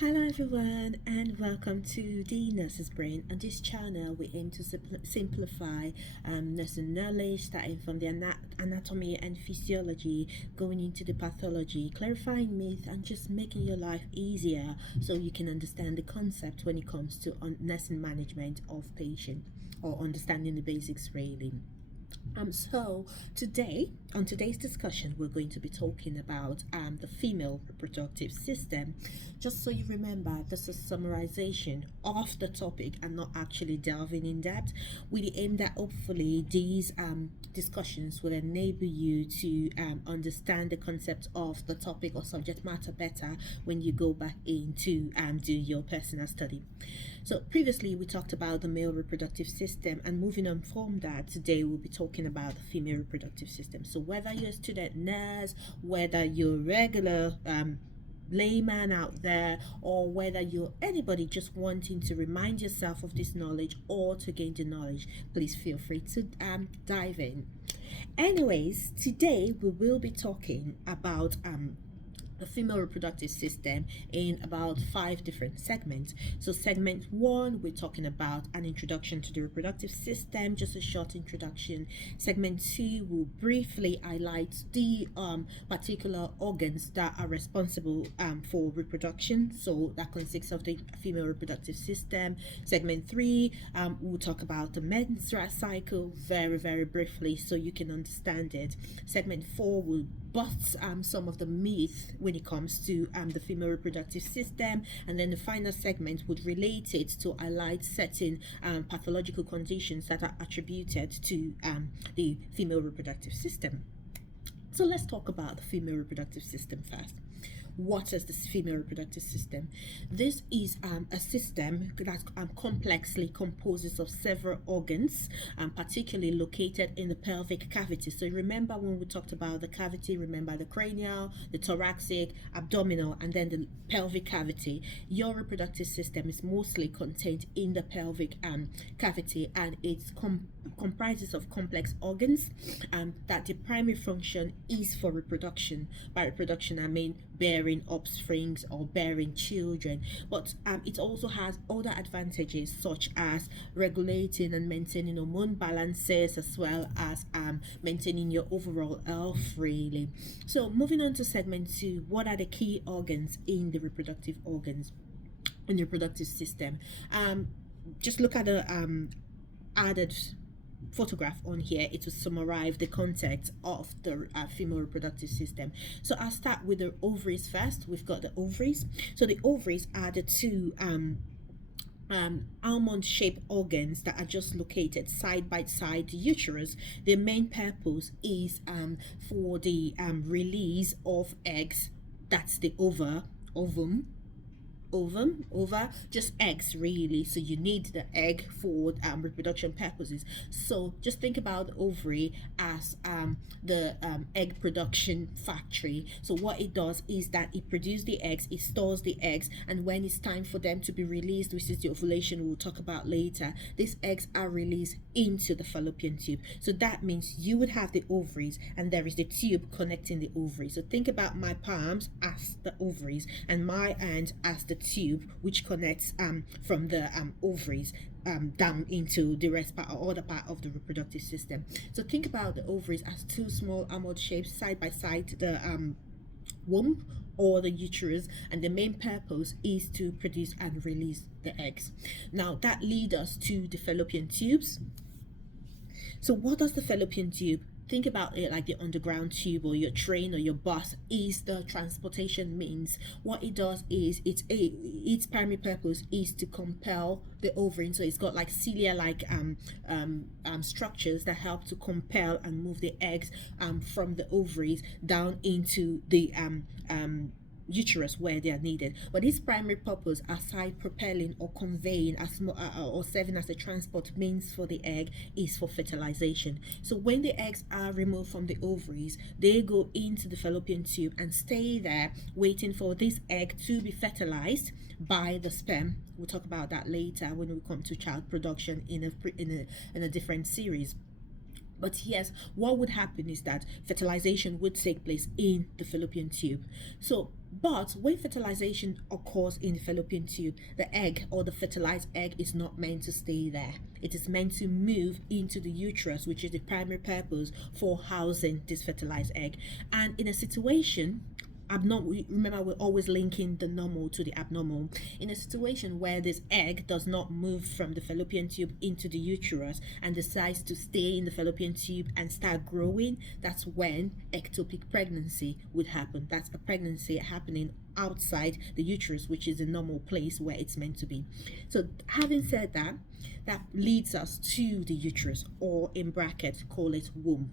Hello everyone and welcome to the Nurse's Brain. On this channel we aim to simplify nursing knowledge, starting from the anatomy and physiology, going into the pathology, clarifying myth, and just making your life easier so you can understand the concept when it comes to nursing management of patient, or understanding the basics really. So today, on today's discussion, we're going to be talking about the female reproductive system. Just so you remember, this is summarization of the topic and not actually delving in depth, with the aim that hopefully these discussions will enable you to understand the concept of the topic or subject matter better when you go back in to do your personal study. So previously we talked about the male reproductive system, and moving on from that, today we'll be talking about the female reproductive system. So whether you're a student nurse, whether you're a regular layman out there, or whether you're anybody just wanting to remind yourself of this knowledge or to gain the knowledge, please feel free to dive in. Anyways, today we will be talking about the female reproductive system in about 5 different segments. So segment 1, we're talking about an introduction to the reproductive system, just a short introduction. Segment 2 will briefly highlight the particular organs that are responsible for reproduction, so that consists of the female reproductive system. Segment 3, we'll talk about the menstrual cycle very briefly so you can understand it. Segment 4 will bust some of the myths when it comes to the female reproductive system, and then the final segment would relate it to highlight certain pathological conditions that are attributed to the female reproductive system. So let's talk about the female reproductive system first. What is this female reproductive system? This is a system that complexly composes of several organs, particularly located in the pelvic cavity. So remember when we talked about the cavity, remember the cranial, the thoracic, abdominal, and then the pelvic cavity. Your reproductive system is mostly contained in the pelvic cavity, and it's comprises of complex organs that the primary function is for reproduction. By reproduction I mean bearing offsprings or bearing children, but it also has other advantages such as regulating and maintaining hormone balances, as well as maintaining your overall health really. So moving on to segment 2, what are the key organs in the reproductive system? Just look at the added photograph on here. It will summarize the context of the female reproductive system. So I'll start with the ovaries first. We've got the ovaries. So the ovaries are the two almond-shaped organs that are just located side by side the uterus. The main purpose is for the release of eggs. That's the ovum, just eggs really. So you need the egg for reproduction purposes. So just think about the ovary as the egg production factory. So what it does is that it produces the eggs, it stores the eggs, and when it's time for them to be released, which is the ovulation we'll talk about later, these eggs are released into the fallopian tube. So that means you would have the ovaries, and there is the tube connecting the ovaries. So think about my palms as the ovaries and my hand as the tube which connects from the ovaries down into the rest part or other part of the reproductive system. So think about the ovaries as two small almond shapes side by side the womb or the uterus, and the main purpose is to produce and release the eggs. Now that leads us to the fallopian tubes. So what does the fallopian tube? Think about it like the underground tube, or your train or your bus is the transportation means. What it does is its primary purpose is to compel the ovary. So it's got like cilia like structures that help to compel and move the eggs from the ovaries down into the uterus where they are needed. But its primary purpose, aside propelling or conveying or serving as a transport means for the egg, is for fertilization. So when the eggs are removed from the ovaries, they go into the fallopian tube and stay there waiting for this egg to be fertilized by the sperm. We'll talk about that later when we come to child production in a different series. But yes, what would happen is that fertilization would take place in the fallopian tube. So, but when fertilization occurs in the fallopian tube, the egg or the fertilized egg is not meant to stay there. It is meant to move into the uterus, which is the primary purpose for housing this fertilized egg. And in a situation, abnormal, remember we're always linking the normal to the abnormal. In a situation where this egg does not move from the fallopian tube into the uterus and decides to stay in the fallopian tube and start growing, that's when ectopic pregnancy would happen. That's a pregnancy happening outside the uterus, which is the normal place where it's meant to be. So having said that, that leads us to the uterus, or in brackets call it womb.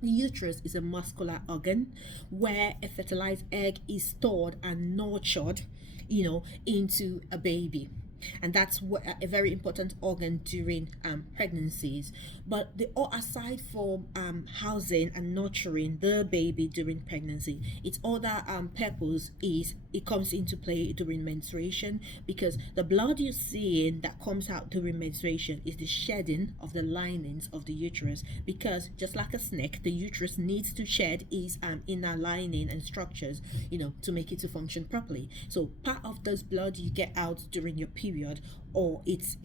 The uterus is a muscular organ where a fertilized egg is stored and nurtured, into a baby. And that's a very important organ during pregnancies. But aside from housing and nurturing the baby during pregnancy, its other purpose is it comes into play during menstruation, because the blood you're seeing that comes out during menstruation is the shedding of the linings of the uterus, because just like a snake, the uterus needs to shed its inner lining and structures, to make it to function properly. So part of this blood you get out during your period, or it's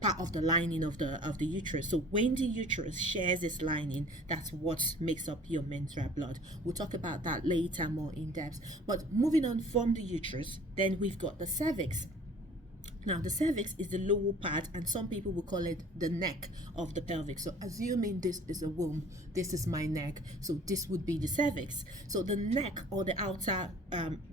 part of the lining of the uterus. So when the uterus shares this lining, that's what makes up your menstrual blood. We'll talk about that later more in depth. But moving on from the uterus, then we've got the cervix. Now, the cervix is the lower part, and some people will call it the neck of the pelvic. So assuming this is a womb, this is my neck, so this would be the cervix. So the neck, or the outer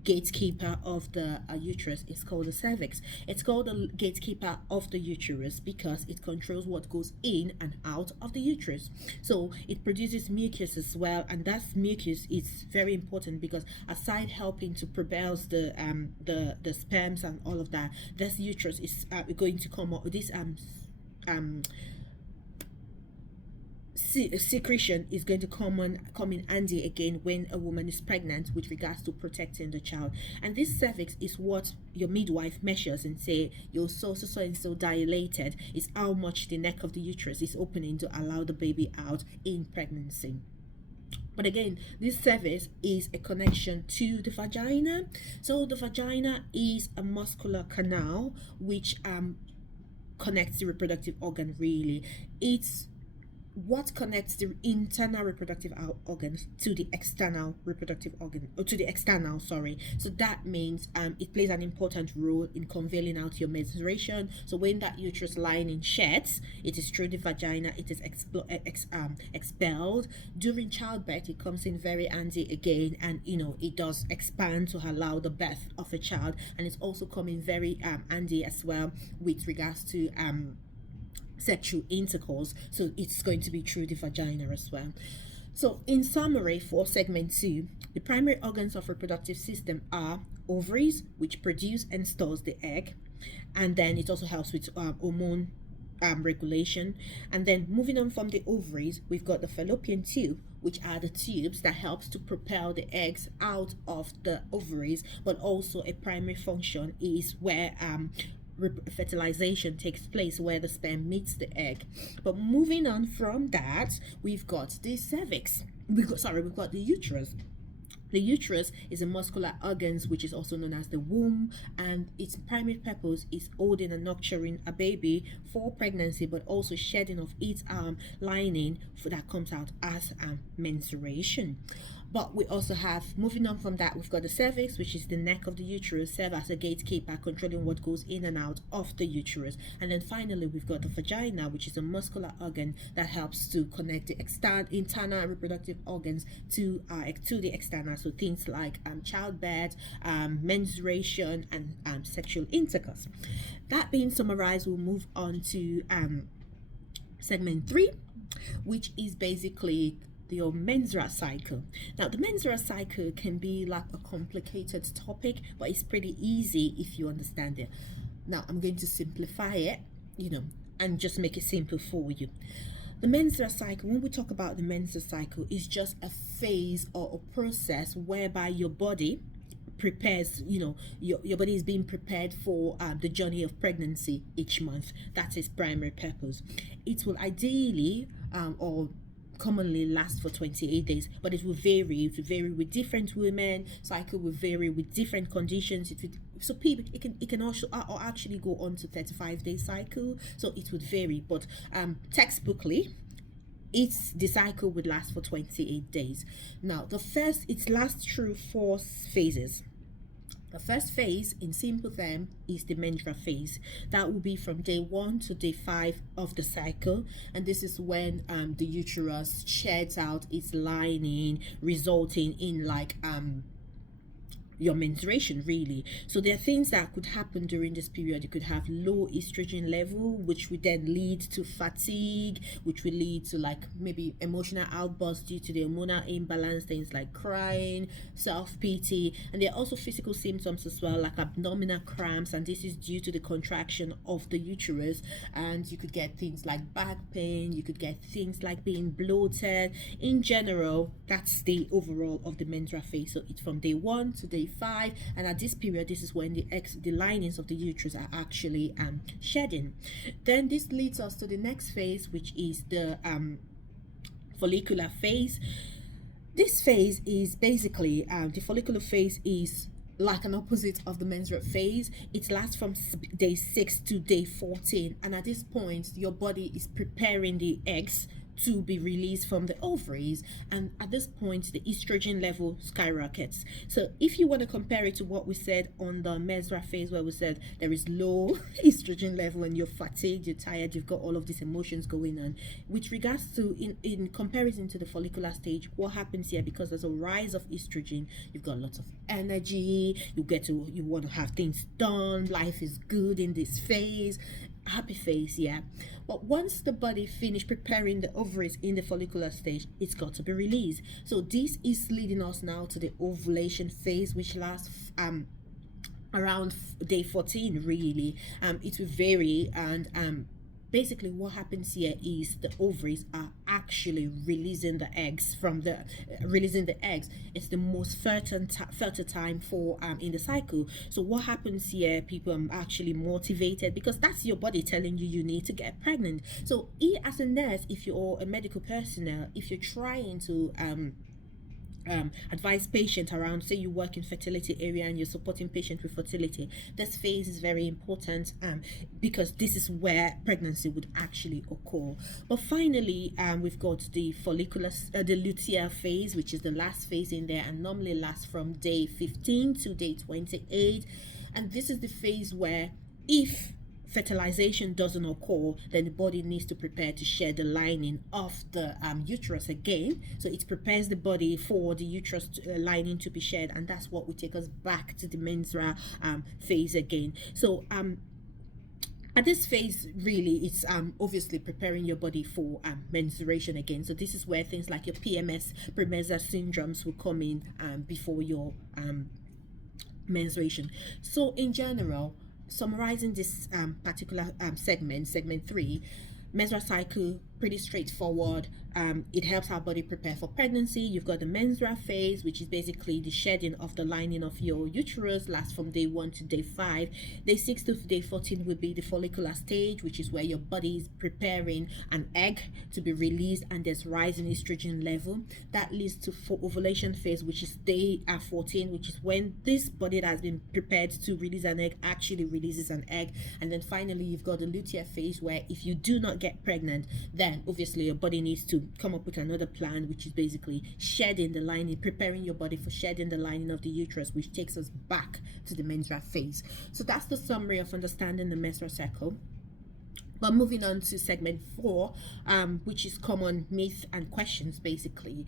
gatekeeper of the uterus, is called the cervix. It's called the gatekeeper of the uterus because it controls what goes in and out of the uterus. So it produces mucus as well, and that mucus is very important because aside helping to propel the sperms and all of that, this uterus is going to come up. This secretion is going to come in handy again when a woman is pregnant with regards to protecting the child. And this cervix is what your midwife measures and say you're so and so dilated is how much the neck of the uterus is opening to allow the baby out in pregnancy. But again, this cervix is a connection to the vagina. So the vagina is a muscular canal which connects the reproductive organ. Really, it's what connects the internal reproductive organs to the external reproductive organ, or to the external, sorry. So that means it plays an important role in conveying out your menstruation. So when that uterus lining sheds, it is through the vagina, it is expelled. During childbirth, it comes in very handy again, and it does expand to allow the birth of a child, and it's also coming very handy as well with regards to sexual intercourse. So it's going to be through the vagina as well. So in summary, for segment 2, the primary organs of reproductive system are ovaries, which produce and stores the egg, and then it also helps with hormone regulation. And then moving on from the ovaries, we've got the fallopian tube, which are the tubes that helps to propel the eggs out of the ovaries, but also a primary function is where fertilization takes place, where the sperm meets the egg. But moving on from that, we've got the cervix. We've got the uterus. The uterus is a muscular organ which is also known as the womb, and its primary purpose is holding and nurturing a baby for pregnancy, but also shedding of its lining that comes out as menstruation. But we also have, moving on from that, we've got the cervix, which is the neck of the uterus, serve as a gatekeeper controlling what goes in and out of the uterus. And then finally, we've got the vagina, which is a muscular organ that helps to connect the internal reproductive organs to the external. So things like childbirth, menstruation, and sexual intercourse. That being summarized, we'll move on to segment 3, which is basically your menstrual cycle. Now, the menstrual cycle can be like a complicated topic, but it's pretty easy if you understand it. Now, I'm going to simplify it, and just make it simple for you. The menstrual cycle, when we talk about the menstrual cycle, is just a phase or a process whereby your body prepares, your body is being prepared for the journey of pregnancy each month. That's its primary purpose. It will ideally or commonly lasts for 28 days, but it will vary. It will vary with different women. Cycle will vary with different conditions. It would, so people, it can also or actually go on to 35-day cycle. So it would vary, but textbookly, the cycle would last for 28 days. Now, it lasts through 4 phases. The first phase, in simple term, is the menstrual phase. That will be from day 1 to day 5 of the cycle, and this is when the uterus sheds out its lining, resulting in your menstruation, really. So there are things that could happen during this period. You could have low estrogen level, which would then lead to fatigue, which will lead to maybe emotional outbursts due to the hormonal imbalance, things like crying, self-pity. And there are also physical symptoms as well, like abdominal cramps, and this is due to the contraction of the uterus. And you could get things like back pain, you could get things like being bloated. In general, that's the overall of the menstrual phase. So it's from day 1 to day 5, and at this period, this is when the linings of the uterus are actually shedding. Then this leads us to the next phase, which is the follicular phase. This phase is basically the follicular phase is like an opposite of the menstrual phase. It lasts from day 6 to day 14, and at this point your body is preparing the eggs to be released from the ovaries, and at this point the estrogen level skyrockets. So if you want to compare it to what we said on the menstrual phase, where we said there is low estrogen level and you're fatigued, you're tired, you've got all of these emotions going on, with regards to in comparison to the follicular stage, what happens here, because there's a rise of estrogen, you've got lots of energy, you want to have things done, life is good in this phase, happy phase, yeah. But once the body finished preparing the ovaries in the follicular stage, it's got to be released. So this is leading us now to the ovulation phase, which lasts around day 14, really. It will vary, and basically what happens here is the ovaries are actually releasing the eggs. It's the most fertile time for in the cycle. So what happens here, people are actually motivated, because that's your body telling you need to get pregnant. So as a nurse, if you're a medical personnel, if you're trying to advise patient around, say you work in fertility area and you're supporting patient with fertility, this phase is very important, because this is where pregnancy would actually occur. But finally, we've got the the luteal phase, which is the last phase in there, and normally lasts from day 15 to day 28. And this is the phase where, if fertilization doesn't occur, then the body needs to prepare to shed the lining of the uterus again. So it prepares the body for the uterus lining to be shed, and that's what will take us back to the menstrual phase again. So at this phase, really, it's obviously preparing your body for menstruation again. So this is where things like your PMS, premenstrual syndromes, will come in before your menstruation. So in general, summarizing this particular segment 3, menstrual cycle, pretty straightforward. It helps our body prepare for pregnancy. You've got the menstrual phase, which is basically the shedding of the lining of your uterus, lasts from day 1 to day 5. Day 6 to day 14 will be the follicular stage, which is where your body is preparing an egg to be released, and there's rising estrogen level. That leads to ovulation phase, which is day 14, which is when this body that has been prepared to release an egg actually releases an egg. And then finally, you've got the luteal phase, where if you do not get pregnant, then obviously your body needs to come up with another plan, which is basically shedding the lining, preparing your body for shedding the lining of the uterus, which takes us back to the menstrual phase. So that's the summary of understanding the menstrual cycle. But moving on to segment 4, which is common myth and questions, basically.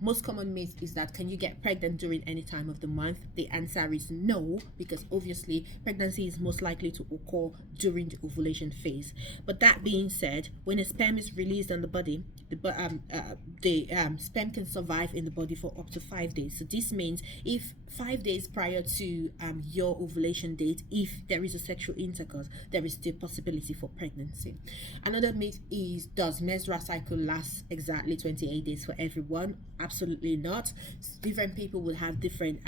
Most common myth is that, can you get pregnant during any time of the month? The answer is no, because obviously pregnancy is most likely to occur during the ovulation phase. But that being said, when a sperm is released on the body, the sperm can survive in the body for up to 5 days. So this means if 5 days prior to your ovulation date, if there is a sexual intercourse, there is still possibility for pregnancy. Another myth is, does menstrual cycle last exactly 28 days for everyone? Absolutely not. Different people will have different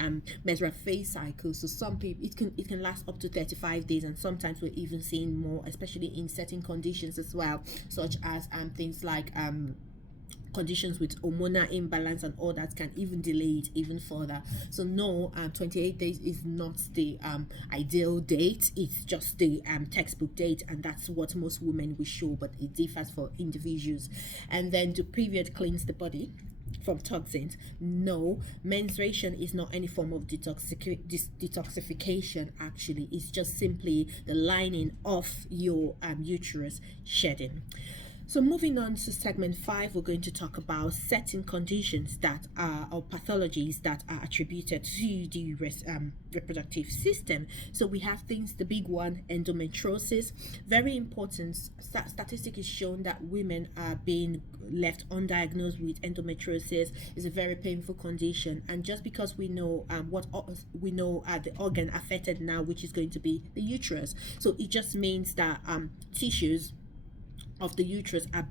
menstrual phase cycles. So some people, it can last up to 35 days, and sometimes we're even seeing more, especially in certain conditions as well, such as things like conditions with hormonal imbalance and all that can even delay it even further. So no, 28 days is not the ideal date. It's just the textbook date, and that's what most women will show, but it differs for individuals. And then, do period cleanse the body from toxins? No, menstruation is not any form of detoxification. Actually, it's just simply the lining of your uterus shedding. So moving on to segment 5, we're going to talk about certain conditions that are, or pathologies that are attributed to the reproductive system. So we have things, the big one, endometriosis. Very important. Statistic is shown that women are being left undiagnosed with endometriosis. Is a very painful condition, and just because we know the organ affected now, which is going to be the uterus, so it just means that tissues of the uterus are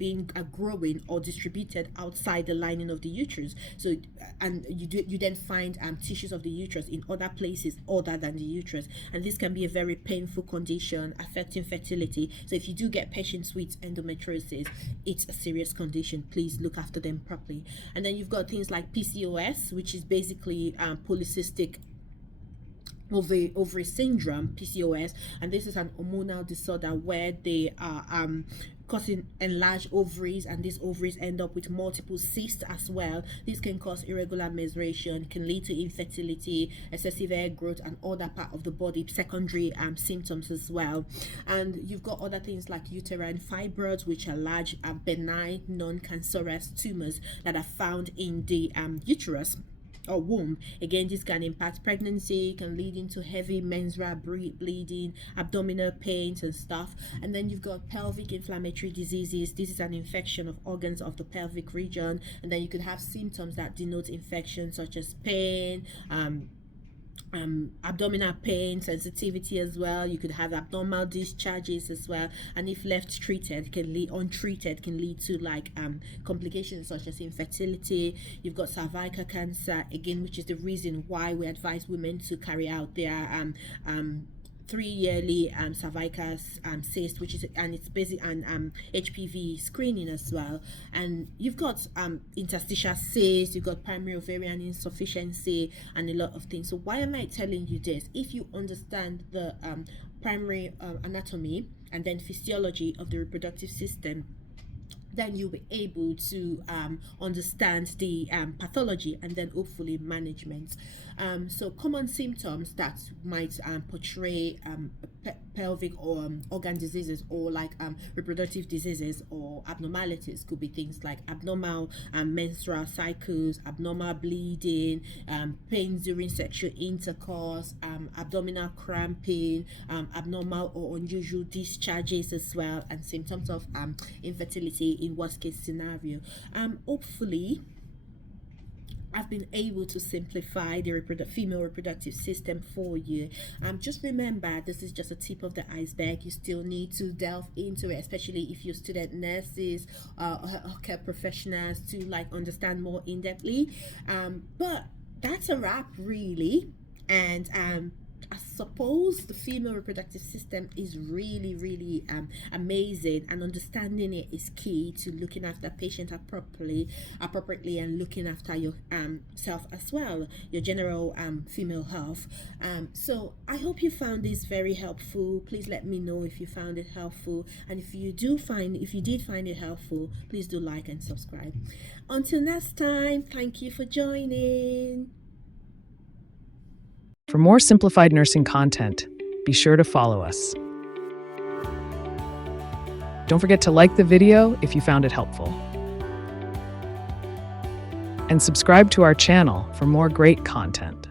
growing or distributed outside the lining of the uterus. So and you then find tissues of the uterus in other places other than the uterus, and this can be a very painful condition affecting fertility. So if you do get patients with endometriosis, it's a serious condition. Please look after them properly. And then you've got things like PCOS, which is basically polycystic ovary syndrome, PCOS, and this is an hormonal disorder where they are causing enlarged ovaries, and these ovaries end up with multiple cysts as well. This can cause irregular menstruation, can lead to infertility, excessive hair growth, and other part of the body secondary symptoms as well. And you've got other things like uterine fibroids, which are large benign non-cancerous tumors that are found in the uterus or womb. Again, this can impact pregnancy, can lead into heavy menstrual bleeding, abdominal pains and stuff. And then you've got pelvic inflammatory diseases. This is an infection of organs of the pelvic region, and then you could have symptoms that denote infection, such as pain, abdominal pain, sensitivity as well. You could have abnormal discharges as well, and if left untreated can lead to like complications such as infertility. You've got cervical cancer, again, which is the reason why we advise women to carry out their 3-yearly cervical cyst, which is, and it's basic, and HPV screening as well. And you've got interstitial cysts, you've got primary ovarian insufficiency, and a lot of things. So why am I telling you this? If you understand the primary anatomy and then physiology of the reproductive system, then you'll be able to understand the pathology and then hopefully management. So common symptoms that might portray pelvic or organ diseases, or like reproductive diseases or abnormalities, could be things like abnormal menstrual cycles, abnormal bleeding, pain during sexual intercourse, abdominal cramping, abnormal or unusual discharges as well, and symptoms of infertility in worst case scenario. Hopefully I've been able to simplify the female reproductive system for you. Just remember, this is just a tip of the iceberg. You still need to delve into it, especially if you're student nurses or healthcare professionals, to like understand more in depthly. But that's a wrap, really. And I suppose the female reproductive system is really amazing, and understanding it is key to looking after patients appropriately, and looking after your self as well, your general female health. So I hope you found this very helpful. Please let me know if you found it helpful, and if you did find it helpful, please do like and subscribe. Until next time, thank you for joining. For more simplified nursing content, be sure to follow us. Don't forget to like the video if you found it helpful. And subscribe to our channel for more great content.